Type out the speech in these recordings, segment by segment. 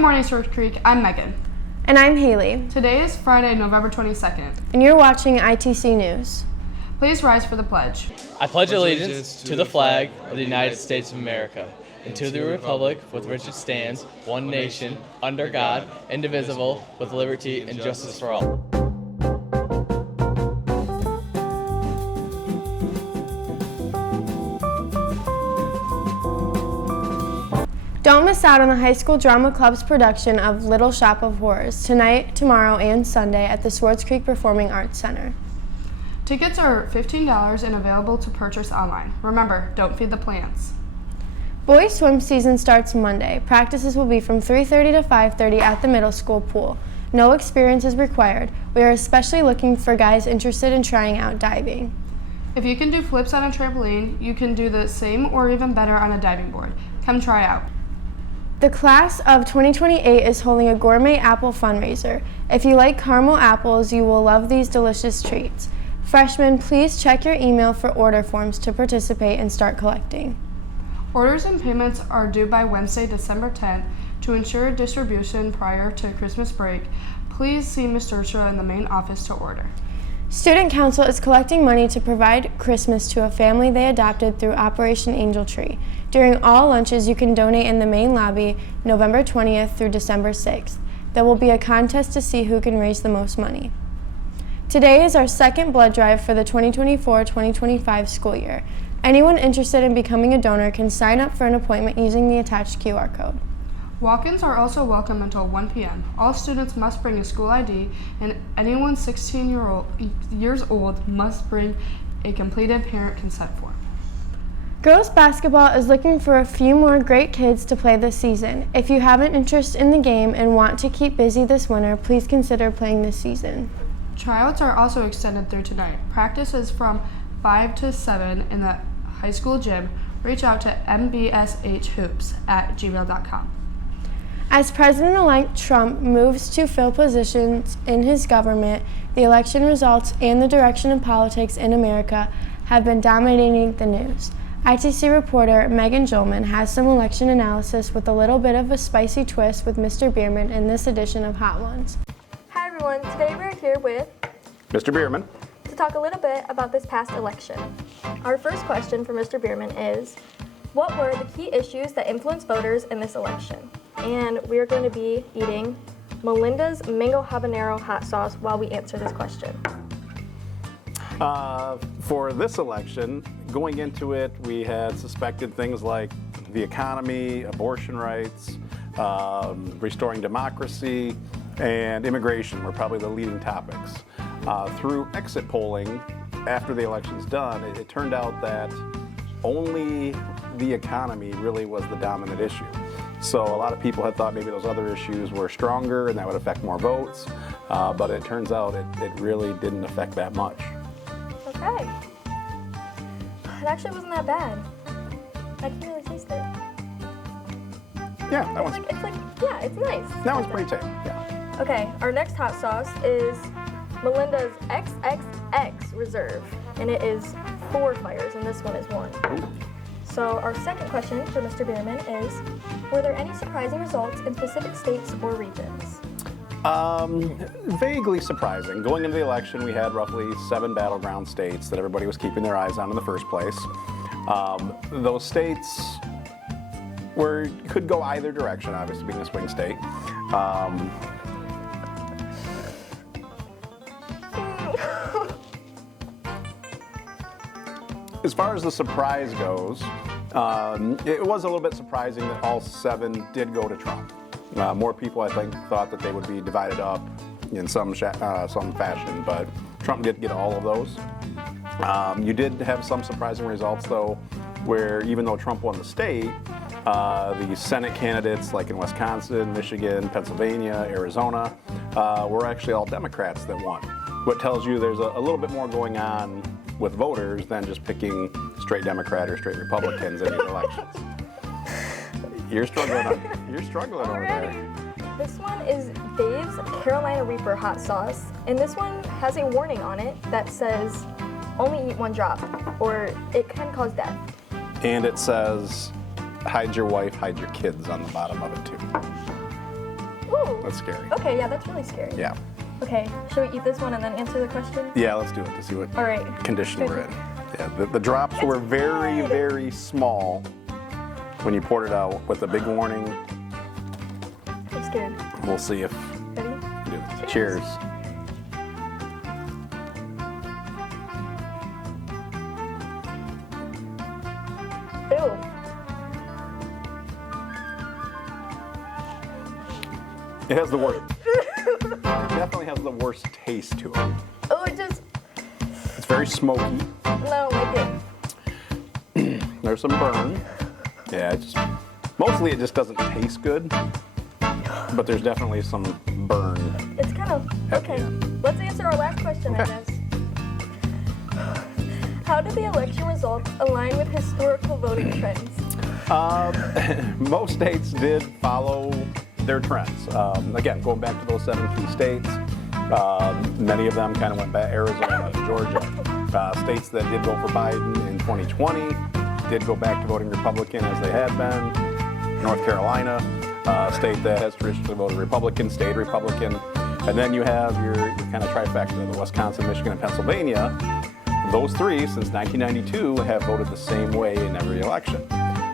Good morning, Search Creek. I'm Megan. And I'm Haley. Today is Friday, November 22nd. And you're watching ITC News. Please rise for the pledge. I pledge allegiance to the flag of the United States of America and to the republic with which it stands, one nation, under God, indivisible, with liberty and justice for all. Don't miss out on the High School Drama Club's production of Little Shop of Horrors tonight, tomorrow, and Sunday at the Swartz Creek Performing Arts Center. Tickets are $15 and available to purchase online. Remember, don't feed the plants. Boys swim season starts Monday. Practices will be from 3:30 to 5:30 at the middle school pool. No experience is required. We are especially looking for guys interested in trying out diving. If you can do flips on a trampoline, you can do the same or even better on a diving board. Come try out. The class of 2028 is holding a gourmet apple fundraiser. If you like caramel apples, you will love these delicious treats. Freshmen, please check your email for order forms to participate and start collecting. Orders and payments are due by Wednesday, December 10th. To ensure distribution prior to Christmas break, please see Ms. Ursula in the main office to order. Student Council is collecting money to provide Christmas to a family they adopted through Operation Angel Tree. During all lunches, you can donate in the main lobby November 20th through December 6th. There will be a contest to see who can raise the most money. Today is our second blood drive for the 2024-2025 school year. Anyone interested in becoming a donor can sign up for an appointment using the attached QR code. Walk-ins are also welcome until 1 p.m. All students must bring a school ID, and anyone 16 years old must bring a completed parent consent form. Girls basketball is looking for a few more great kids to play this season. If you have an interest in the game and want to keep busy this winter, please consider playing this season. Tryouts are also extended through tonight. Practice is from 5 to 7 in the high school gym. Reach out to mbshhoops@gmail.com. As President-elect Trump moves to fill positions in his government, the election results and the direction of politics in America have been dominating the news. ITC reporter Megan Jolman has some election analysis with a little bit of a spicy twist with Mr. Bierman in this edition of Hot Ones. Hi everyone, today we're here with Mr. Bierman to talk a little bit about this past election. Our first question for Mr. Bierman is, what were the key issues that influenced voters in this election? And we are going to be eating Melinda's Mango Habanero hot sauce while we answer this question. For this election, going into it, we had suspected things like the economy, abortion rights, restoring democracy, and immigration were probably the leading topics. Through exit polling, after the election's done, it turned out that only the economy really was the dominant issue. So a lot of people had thought maybe those other issues were stronger and that would affect more votes, but it turns out it really didn't affect that much. Okay. It actually wasn't that bad. I can really taste it. Yeah, that one's it's nice. That one's pretty tame, yeah. Okay, our next hot sauce is Melinda's XXX Reserve, and it is 4 fires, and this one is 1. Ooh. So our second question for Mr. Bierman is, were there any surprising results in specific states or regions? Vaguely surprising. Going into the election, we had roughly 7 battleground states that everybody was keeping their eyes on in the first place. Those states could go either direction, obviously being a swing state. As far as the surprise goes, it was a little bit surprising that all 7 did go to Trump. More people, I think, thought that they would be divided up in some fashion, but Trump did get all of those. You did have some surprising results, though, where even though Trump won the state, the Senate candidates, like in Wisconsin, Michigan, Pennsylvania, Arizona, were actually all Democrats that won. What tells you there's a little bit more going on with voters than just picking straight Democrat or straight Republicans in these elections. You're struggling over there. This one is Dave's Carolina Reaper hot sauce, and this one has a warning on it that says only eat 1 drop, or it can cause death. And it says hide your wife, hide your kids on the bottom of it too. Ooh. That's scary. Okay, yeah, that's really scary. Yeah. Okay, should we eat this one and then answer the question? Yeah, let's do it to see what All right. condition Good. we're in. Yeah, the drops were very, very small when you poured it out with a big warning. I'm scared. We'll see if. Ready? Cheers. Ew. It has the worst. It definitely has the worst taste to it. Oh, it just, It's very smoky. no, like it. There's some burn. Yeah, mostly it just doesn't taste good. But there's definitely some burn. It's kind of, okay. Yeah. Let's answer our last question, I Okay. guess. How did the election results align with historical voting trends? Most states did follow their trends. Again, going back to those 7 key states, many of them kind of went back, Arizona, Georgia. States that did vote for Biden in 2020 did go back to voting Republican as they had been. North Carolina, a state that has traditionally voted Republican, stayed Republican. And then you have your kind of trifecta, the Wisconsin, Michigan, and Pennsylvania. Those 3, since 1992, have voted the same way in every election.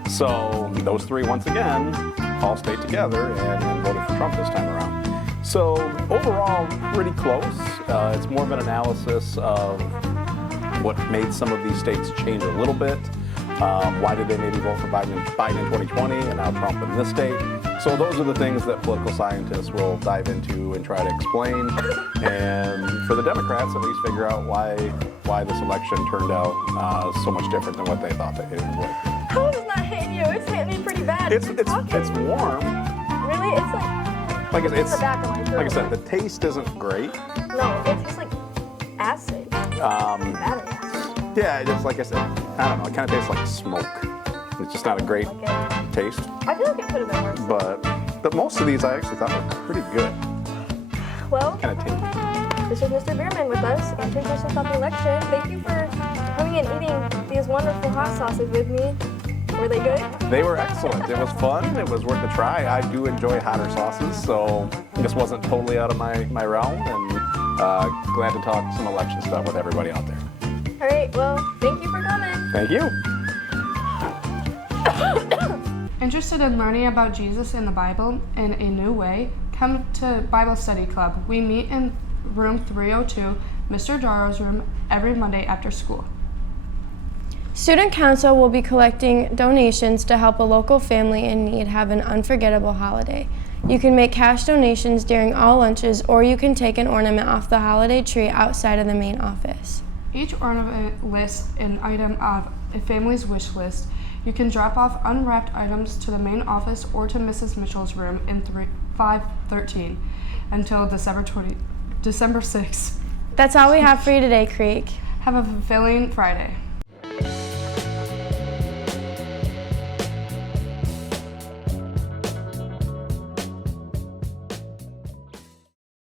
So those 3, once again, all stayed together and voted for Trump this time around. So overall, pretty close. It's more of an analysis of what made some of these states change a little bit. Why did they maybe vote for Biden in 2020 and now Trump in this state? So those are the things that political scientists will dive into and try to explain. And for the Democrats, at least figure out why this election turned out so much different than what they thought that it would. How is it not hitting you? It's hitting me pretty bad. It's You're talking. warm. Really? It's like, Like in the back of my throat. like I said, the taste isn't great. No, it's just like acid. Battery acid. Yeah, it's like I said, I don't know. It kind of tastes like smoke. It's just not a great Okay. taste. I feel like it could have been worse. But most of these I actually thought were pretty good. Well, Kind of tasty. this is Mr. Bierman with us answering questions about the election. Thank you for coming and eating these wonderful hot sauces with me. Were they good? They were excellent. It was fun. It was worth a try. I do enjoy hotter sauces, so this wasn't totally out of my realm. And glad to talk some election stuff with everybody out there. All right, well, thank you for coming. Thank you. Interested in learning about Jesus and the Bible in a new way? Come to Bible Study Club. We meet in room 302, Mr. Jarrow's room, every Monday after school. Student Council will be collecting donations to help a local family in need have an unforgettable holiday. You can make cash donations during all lunches, or you can take an ornament off the holiday tree outside of the main office. Each ornament lists an item of a family's wish list. You can drop off unwrapped items to the main office or to Mrs. Mitchell's room in 513 until December 6th. That's all we have for you today, Creek. Have a fulfilling Friday.